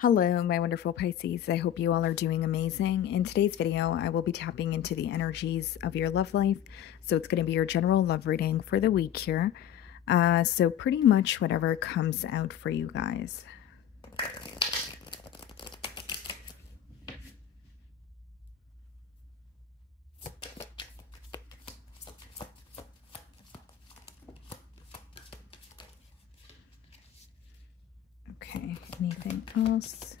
Hello, my wonderful Pisces. I hope you all are doing amazing. In today's video, I will be tapping into the energies of your love life. So it's going to be your general love reading for the week here. So pretty much whatever comes out for you guys. Okay, anything else?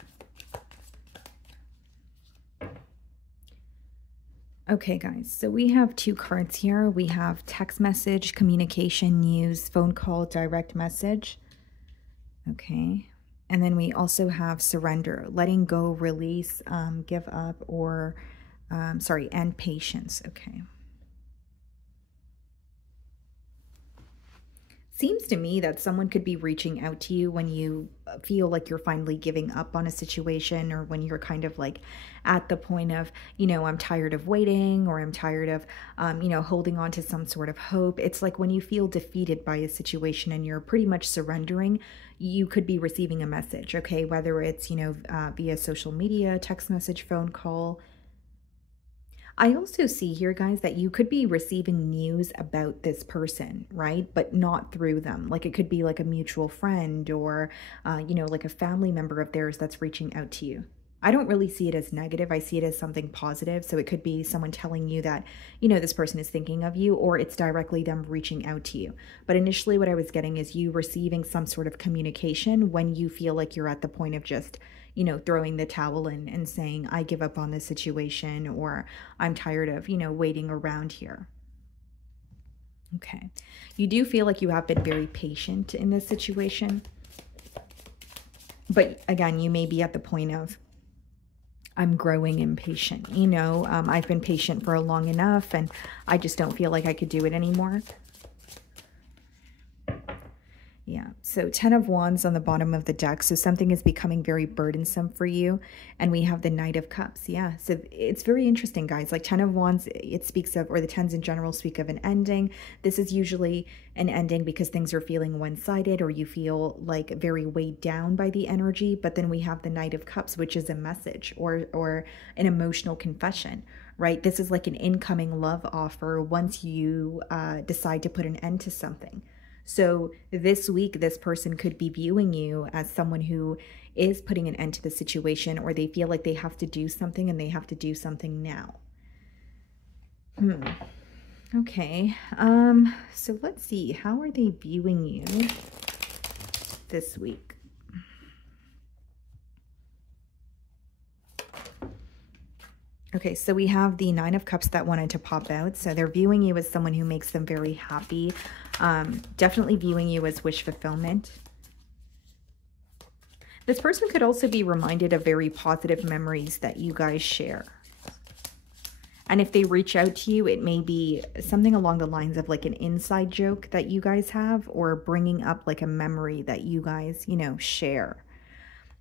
Okay, guys, so we have two cards here. We have text message, communication, news, phone call, direct message. Okay, and then we also have surrender, letting go, release, give up, or, and patience. Okay. Seems to me that someone could be reaching out to you when you feel like you're finally giving up on a situation, or when you're kind of like at the point of, I'm tired of waiting, or I'm tired of, holding on to some sort of hope. It's like when you feel defeated by a situation and you're pretty much surrendering, you could be receiving a message, okay? Whether it's, via social media, text message, phone call. I also see here, guys, that you could be receiving news about this person, right? But not through them. Like it could be like a mutual friend or, like a family member of theirs that's reaching out to you. I don't really see it as negative. I see it as something positive. So it could be someone telling you that, this person is thinking of you, or it's directly them reaching out to you. But initially what I was getting is you receiving some sort of communication when you feel like you're at the point of just, throwing the towel in and saying, I give up on this situation, or I'm tired of, waiting around here. Okay. You do feel like you have been very patient in this situation. But again, you may be at the point of, I'm growing impatient. I've been patient for long enough and I just don't feel like I could do it anymore. Yeah, so 10 of Wands on the bottom of the deck. So something is becoming very burdensome for you. And we have the Knight of Cups. Yeah, so it's very interesting, guys. Like 10 of Wands, it speaks of, or the 10s in general speak of an ending. This is usually an ending because things are feeling one-sided, or you feel like very weighed down by the energy. But then we have the Knight of Cups, which is a message or an emotional confession, right? This is like an incoming love offer once you decide to put an end to something. So this week, this person could be viewing you as someone who is putting an end to the situation, or they feel like they have to do something and they have to do something now. Okay. So let's see. How are they viewing you this week? Okay, so we have the Nine of Cups that wanted to pop out. So they're viewing you as someone who makes them very happy. Definitely viewing you as wish fulfillment. This person could also be reminded of very positive memories that you guys share. And if they reach out to you, it may be something along the lines of like an inside joke that you guys have, or bringing up like a memory that you guys, share.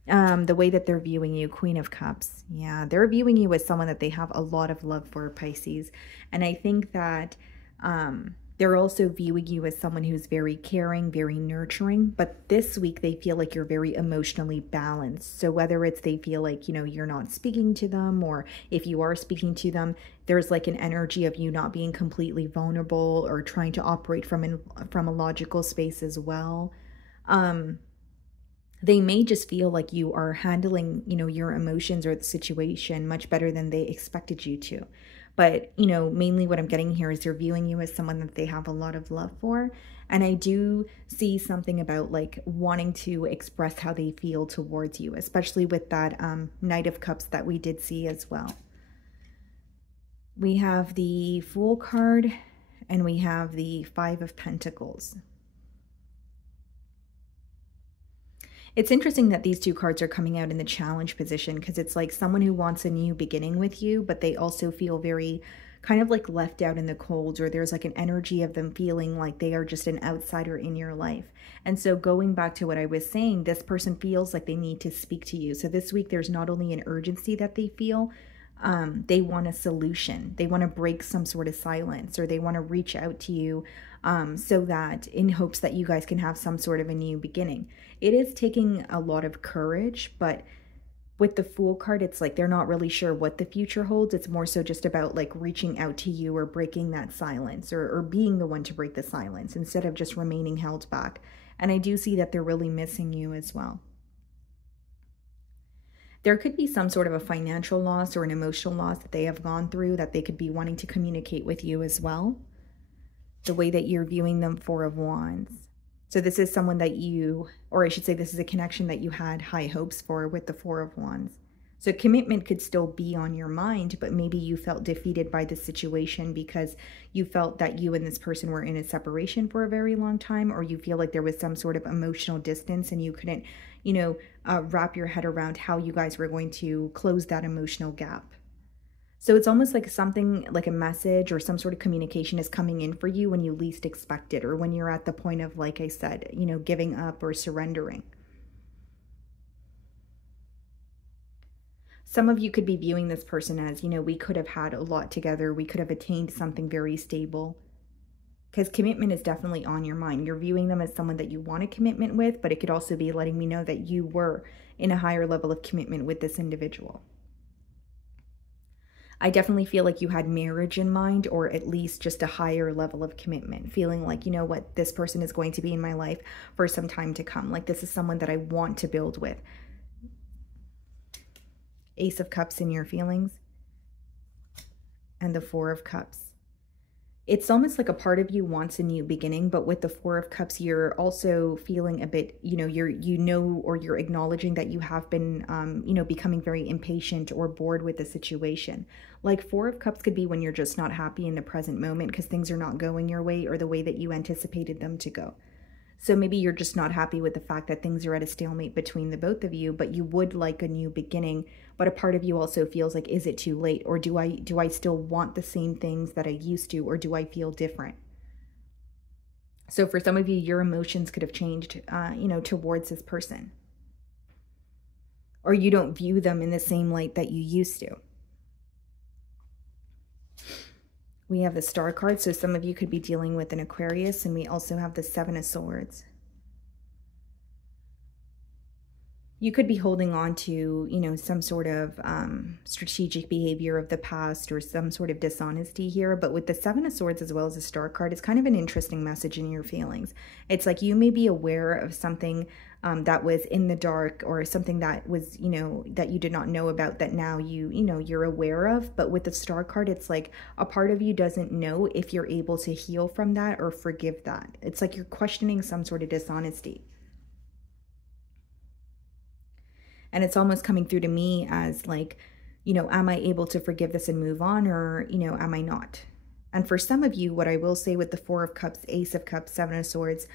The way that they're viewing you, Queen of Cups. Yeah, they're viewing you as someone that they have a lot of love for, Pisces. And I think that they're also viewing you as someone who's very caring, very nurturing. But this week, they feel like you're very emotionally balanced. So whether it's they feel like, you're not speaking to them, or if you are speaking to them, there's like an energy of you not being completely vulnerable or trying to operate from a logical space as well. They may just feel like you are handling, your emotions or the situation much better than they expected you to. But, mainly what I'm getting here is they're viewing you as someone that they have a lot of love for. And I do see something about like wanting to express how they feel towards you, especially with that Knight of Cups that we did see as well. We have the Fool card and we have the Five of Pentacles. It's interesting that these two cards are coming out in the challenge position, because it's like someone who wants a new beginning with you, but they also feel very kind of like left out in the cold, or there's like an energy of them feeling like they are just an outsider in your life. And so going back to what I was saying, this person feels like they need to speak to you. So this week, there's not only an urgency that they feel, they want a solution. They want to break some sort of silence, or they want to reach out to you so that in hopes that you guys can have some sort of a new beginning. It is taking a lot of courage, but With the Fool card, it's like they're not really sure what the future holds. It's more so just about like reaching out to you or breaking that silence, or being the one to break the silence instead of just remaining held back. And I do see that they're really missing you as well. There could be some sort of a financial loss or an emotional loss that they have gone through that they could be wanting to communicate with you as well. The way that you're viewing them, Four of Wands. So this is someone that you, or I should say this is a connection that you had high hopes for with the Four of Wands. So commitment could still be on your mind, but maybe you felt defeated by the situation because you felt that you and this person were in a separation for a very long time, or you feel like there was some sort of emotional distance and you couldn't, wrap your head around how you guys were going to close that emotional gap. So it's almost like something like a message or some sort of communication is coming in for you when you least expect it, or when you're at the point of, like I said, giving up or surrendering. Some of you could be viewing this person as, we could have had a lot together. We could have attained something very stable. Because commitment is definitely on your mind. You're viewing them as someone that you want a commitment with, but it could also be letting me know that you were in a higher level of commitment with this individual. I definitely feel like you had marriage in mind, or at least just a higher level of commitment, feeling like, this person is going to be in my life for some time to come. Like, this is someone that I want to build with. Ace of Cups in your feelings, and the Four of Cups. It's almost like a part of you wants a new beginning, but with the Four of Cups, you're also feeling a bit, or you're acknowledging that you have been, becoming very impatient or bored with the situation. Like, Four of Cups could be when you're just not happy in the present moment because things are not going your way or the way that you anticipated them to go. So maybe you're just not happy with the fact that things are at a stalemate between the both of you, but you would like a new beginning. But a part of you also feels like, is it too late? Or do I still want the same things that I used to? Or do I feel different? So for some of you, your emotions could have changed, towards this person. Or you don't view them in the same light that you used to. We have the Star card, so some of you could be dealing with an Aquarius, and we also have the Seven of Swords. You could be holding on to, some sort of strategic behavior of the past or some sort of dishonesty here. But with the Seven of Swords as well as the Star card, it's kind of an interesting message in your feelings. It's like you may be aware of something that was in the dark, or something that was, that you did not know about that now you're aware of. But with the Star card, it's like a part of you doesn't know if you're able to heal from that or forgive that. It's like you're questioning some sort of dishonesty. And it's almost coming through to me as like, am I able to forgive this and move on, or, am I not? And for some of you, what I will say with the Four of Cups, Ace of Cups, Seven of Swords,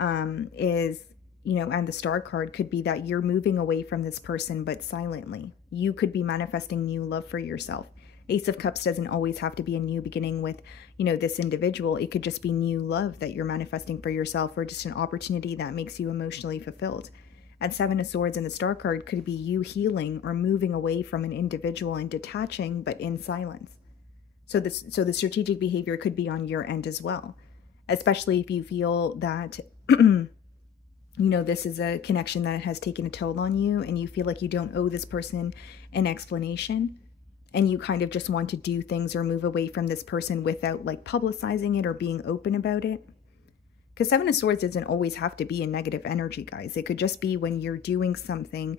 is, and the Star card could be that you're moving away from this person, but silently. You could be manifesting new love for yourself. Ace of Cups doesn't always have to be a new beginning with, this individual. It could just be new love that you're manifesting for yourself, or just an opportunity that makes you emotionally fulfilled. And Seven of Swords in the Star card could be you healing or moving away from an individual and detaching, but in silence. So the strategic behavior could be on your end as well, especially if you feel that, this is a connection that has taken a toll on you, and you feel like you don't owe this person an explanation, and you kind of just want to do things or move away from this person without like publicizing it or being open about it. Because Seven of Swords doesn't always have to be a negative energy, guys. It could just be when you're doing something,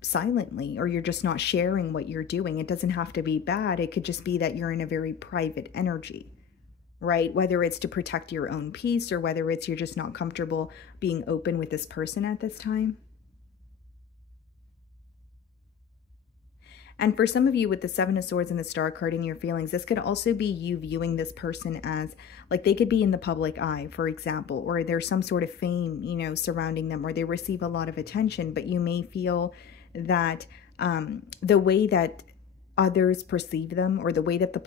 silently, or you're just not sharing what you're doing. It doesn't have to be bad. It could just be that you're in a very private energy, right? Whether it's to protect your own peace, or whether it's you're just not comfortable being open with this person at this time. And for some of you with the Seven of Swords and the Star card in your feelings, this could also be you viewing this person as, like, they could be in the public eye, for example, or there's some sort of fame, surrounding them, or they receive a lot of attention, but you may feel that the way that others perceive them, or the way that the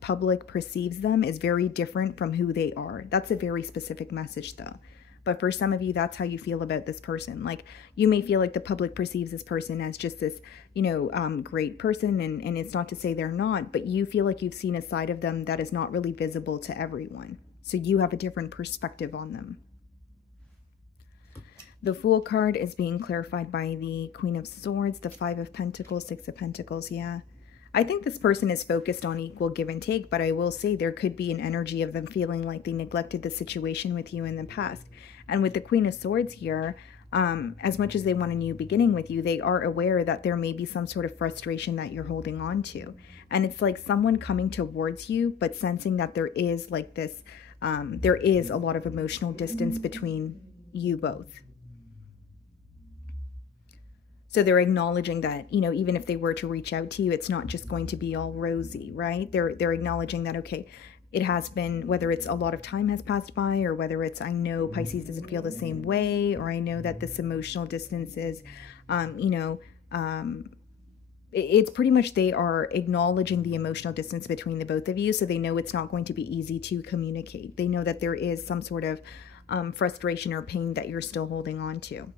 public perceives them, is very different from who they are. That's a very specific message, though. But for some of you, that's how you feel about this person. Like, you may feel like the public perceives this person as just this, great person. And it's not to say they're not, but you feel like you've seen a side of them that is not really visible to everyone. So you have a different perspective on them. The Fool card is being clarified by the Queen of Swords, the Five of Pentacles, Six of Pentacles. Yeah. I think this person is focused on equal give and take, but I will say there could be an energy of them feeling like they neglected the situation with you in the past. And with the Queen of Swords here, as much as they want a new beginning with you, they are aware that there may be some sort of frustration that you're holding on to. And it's like someone coming towards you, but sensing that there is like this, there is a lot of emotional distance between you both. So they're acknowledging that, you know, even if they were to reach out to you, it's not just going to be all rosy, right? They're acknowledging that, okay, it has been, whether it's a lot of time has passed by, or whether it's, I know Pisces doesn't feel the same way, or I know that this emotional distance is, it's pretty much they are acknowledging the emotional distance between the both of you. So they know it's not going to be easy to communicate. They know that there is some sort of frustration or pain that you're still holding on to.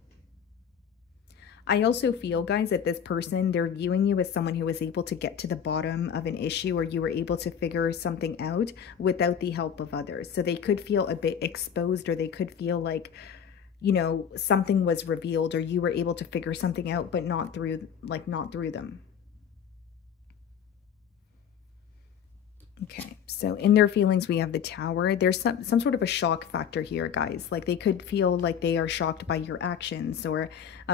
I also feel, guys, that this person, they're viewing you as someone who was able to get to the bottom of an issue, or you were able to figure something out without the help of others. So they could feel a bit exposed, or they could feel like, you know, something was revealed, or you were able to figure something out, but not through them. Okay, so in their feelings, we have the Tower. There's some sort of a shock factor here, guys. Like they could feel like they are shocked by your actions, or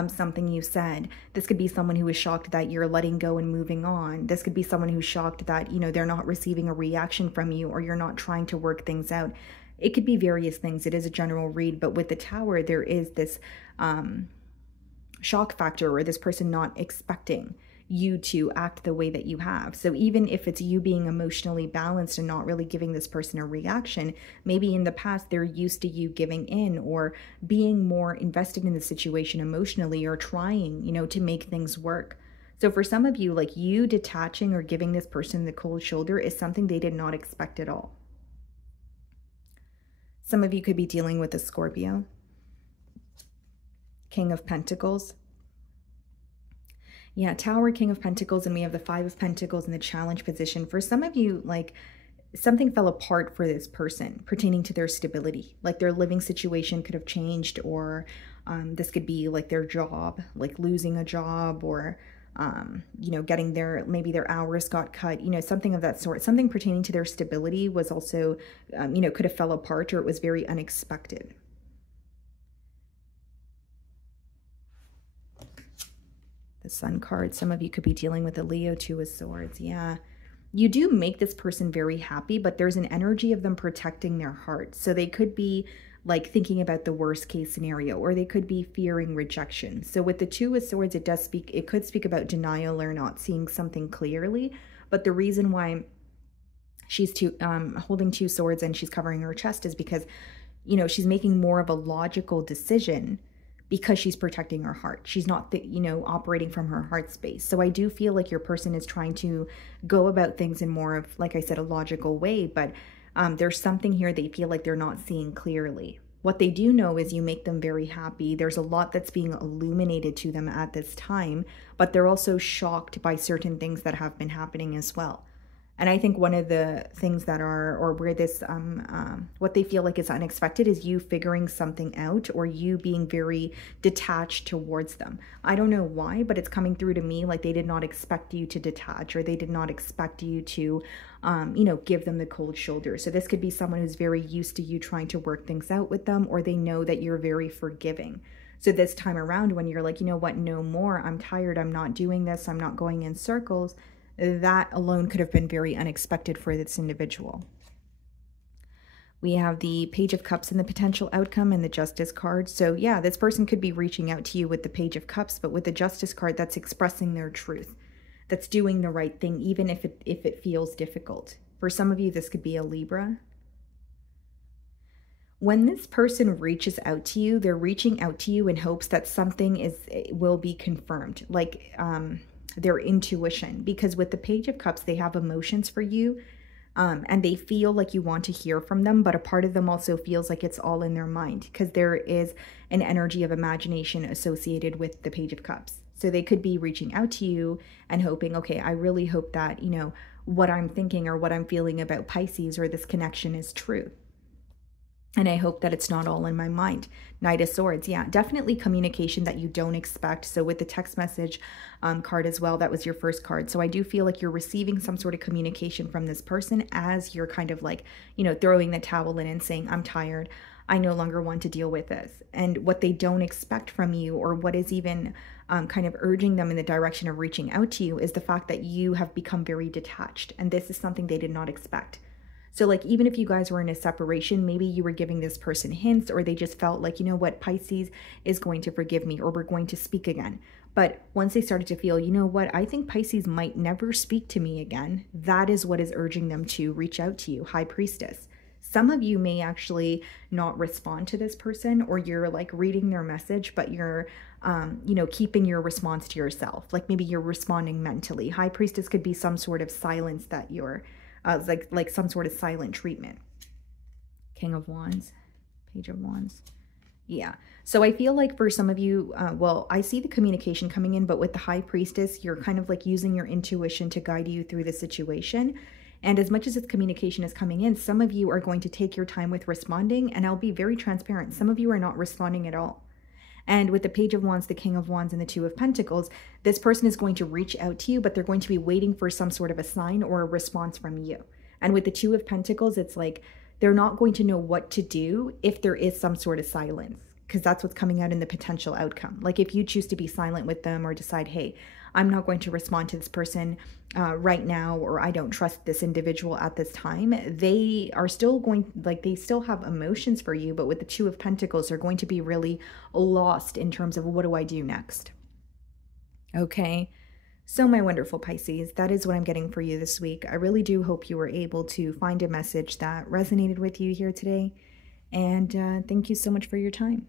something you said. This could be someone who is shocked that you're letting go and moving on. This could be someone who's shocked that, you know, they're not receiving a reaction from you, or you're not trying to work things out. It could be various things. It is a general read, but with the Tower, there is this shock factor, or this person not expecting you to act the way that you have. So even if it's you being emotionally balanced and not really giving this person a reaction, maybe in the past they're used to you giving in or being more invested in the situation emotionally, or trying, you know, to make things work. So for some of you, like, you detaching or giving this person the cold shoulder is something they did not expect at all. Some of you could be dealing with a Scorpio. King of Pentacles. Yeah, Tower, King of Pentacles, and we have the Five of Pentacles in the challenge position. For some of you, like, something fell apart for this person pertaining to their stability. Like their living situation could have changed, or this could be like their job, like losing a job, or you know, getting maybe their hours got cut, you know, something of that sort. Something pertaining to their stability was also, you know, could have fell apart, or it was very unexpected. The Sun card, some of you could be dealing with a Leo, Two of Swords. Yeah, you do make this person very happy, but there's an energy of them protecting their heart. So they could be like thinking about the worst case scenario, or they could be fearing rejection. So with the Two of Swords, it could speak about denial or not seeing something clearly. But the reason why she's holding two swords and she's covering her chest is because, you know, she's making more of a logical decision, because she's protecting her heart. She's not, you know, operating from her heart space. So I do feel like your person is trying to go about things in more of, like I said, a logical way, but there's something here they feel like they're not seeing clearly. What they do know is you make them very happy. There's a lot that's being illuminated to them at this time, but they're also shocked by certain things that have been happening as well. And I think one of the things that are, or where this, what they feel like is unexpected, is you figuring something out, or you being very detached towards them. I don't know why, but it's coming through to me like they did not expect you to detach, or they did not expect you to, you know, give them the cold shoulder. So this could be someone who's very used to you trying to work things out with them, or they know that you're very forgiving. So this time around, when you're like, you know what, no more, I'm tired, I'm not doing this, I'm not going in circles, that alone could have been very unexpected for this individual. We have the Page of Cups and the potential outcome, and the Justice card. So yeah, this person could be reaching out to you with the Page of Cups, but with the Justice card, that's expressing their truth. That's doing the right thing, even if it feels difficult. For some of you, this could be a Libra. When this person reaches out to you, they're reaching out to you in hopes that something will be confirmed. Like, their intuition, because with the Page of Cups, they have emotions for you, and they feel like you want to hear from them, but a part of them also feels like it's all in their mind, because there is an energy of imagination associated with the Page of Cups. So they could be reaching out to you and hoping, okay, I really hope that, you know, what I'm thinking or what I'm feeling about Pisces or this connection is true. And I hope that it's not all in my mind. Knight of Swords, yeah, definitely communication that you don't expect. So with the text message card as well, that was your first card. So I do feel like you're receiving some sort of communication from this person as you're kind of like, throwing the towel in and saying, I'm tired. I no longer want to deal with this. And what they don't expect from you, or what is even kind of urging them in the direction of reaching out to you, is the fact that you have become very detached. And this is something they did not expect. So like, even if you guys were in a separation, maybe you were giving this person hints, or they just felt like, you know what, Pisces is going to forgive me, or we're going to speak again. But once they started to feel, you know what, I think Pisces might never speak to me again, that is what is urging them to reach out to you, High Priestess. Some of you may actually not respond to this person, or you're like reading their message, but you're, keeping your response to yourself. Like maybe you're responding mentally. High Priestess could be some sort of silence that you're, like some sort of silent treatment. King of Wands, Page of Wands. Yeah. So I feel like for some of you, well, I see the communication coming in, but with the High Priestess, you're kind of like using your intuition to guide you through the situation. And as much as its communication is coming in, some of you are going to take your time with responding. And I'll be very transparent. Some of you are not responding at all. And with the Page of Wands, the King of Wands, and the Two of Pentacles, this person is going to reach out to you, but they're going to be waiting for some sort of a sign or a response from you. And with the Two of Pentacles, it's like they're not going to know what to do if there is some sort of silence, because that's what's coming out in the potential outcome. Like if you choose to be silent with them, or decide, hey, I'm not going to respond to this person right now, or I don't trust this individual at this time, they are still going, like they still have emotions for you, but with the Two of Pentacles, they're going to be really lost in terms of, what do I do next? Okay. So my wonderful Pisces, that is what I'm getting for you this week. I really do hope you were able to find a message that resonated with you here today. And thank you so much for your time.